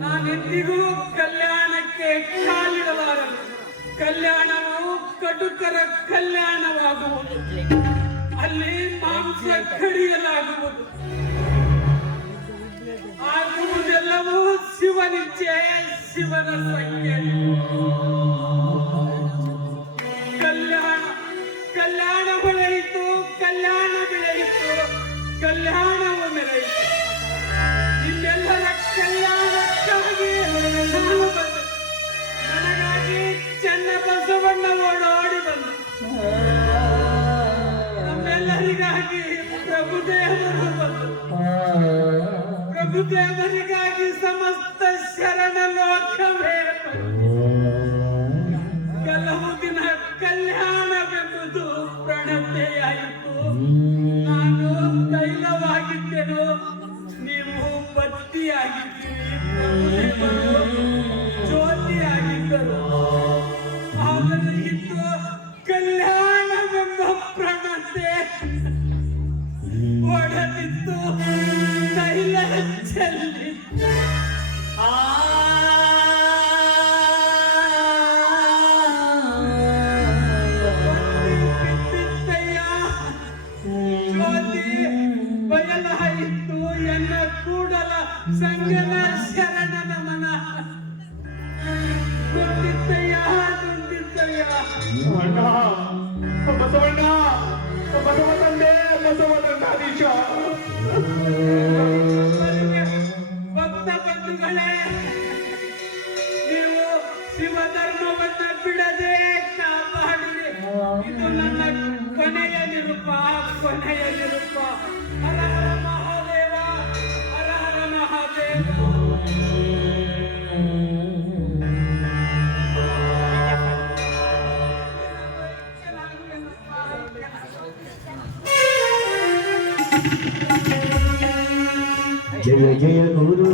ನಾನೆಂದಿಗೂ ಕಲ್ಯಾಣಕ್ಕೆ ಕಾಲಿಡಲಾರನು. ಕಲ್ಯಾಣವು ಕಟುಕರ ಕಲ್ಯಾಣವಾಗುವುದು, ಅಲ್ಲಿ ಮಾಂಸ ಕಡಿಯಲಾಗುವುದು. ಆಗುವುದೆಲ್ಲವೂ ಶಿವನಿಚ್ಛೆ, ಶಿವನ ಸಂಖ್ಯೆ. ಕಲ್ಯಾಣ ಬೆಳೆಯಿತು, ಕಲ್ಯಾಣ ಬೆಳೆಯಿತು, ಕಲ್ಯಾಣವು ಮೆರೆಯಿತು. ನಿಮ್ಮೆಲ್ಲರ ಕಲ್ಯಾಣಕ್ಕಾಗಿ ನಾನು ಬಂದು, ನನಗಾಗಿ ಚೆನ್ನ ಬಸವಣ್ಣ ಓಡಾಡಿ ಬಂದು, ನಮ್ಮೆಲ್ಲರಿಗಾಗಿ ಪ್ರಭುದೇವರು ಬಂದು, ಪ್ರಭುದೇವರಿಗಾಗಿ ಸಮಸ್ತ ಶರಣ ಲೋಕವೇ ಕೆಲವು ದಿನ ಕಲ್ಯಾಣವೆಂಬುದು ಪ್ರಣತೆಯಾಯಿತು. ನಾನು ತೈಲವಾಗಿದ್ದೆನು, ನೀವು ಬತ್ತಿಯಾಗಿದ್ದೀರಿ, ಪ್ರಭುದೇವರು ಜ್ಯೋತಿಯಾಗಿದ್ದರು. ಆದರೆ ಇತ್ತು ಕಲ್ಯಾಣವೆಂಬ ಪ್ರಣತೆ ಒಡೆದಿತ್ತು, ತೈಲ ಚೆಲ್ಲಿತ್ತು. ಬಯಲಾಯಿತು ಎನ್ನ ಕೂಡಲ ಸಂಗನ ಶರಣನ ಮನ. ನುಂದಿತ್ತಯ್ಯ, ನುಂದಿತ್ತಯ್ಯ. ಬಸವಣ್ಣ, ಬಸವ ತಂದೆ, ಬಸವ ದಂಡಾಧೀಶ. ಭಕ್ತ ಬಂಧುಗಳೇ, ನೀವು ಶಿವಧರ್ಮವನ್ನ ಬಿಡದೆ ಕಾಪಾಡಿರಿ. ಇದು ನನ್ನ ಕೊನೆಯ ನಿರೂಪ, ಕೊನೆಯ ನಿರೂಪ. ಹರ ಹರ ಮಹಾದೇವ, ಹರ ಹರ ಮಹಾದೇವ. ಜಯ ಜಯ ಗುರು.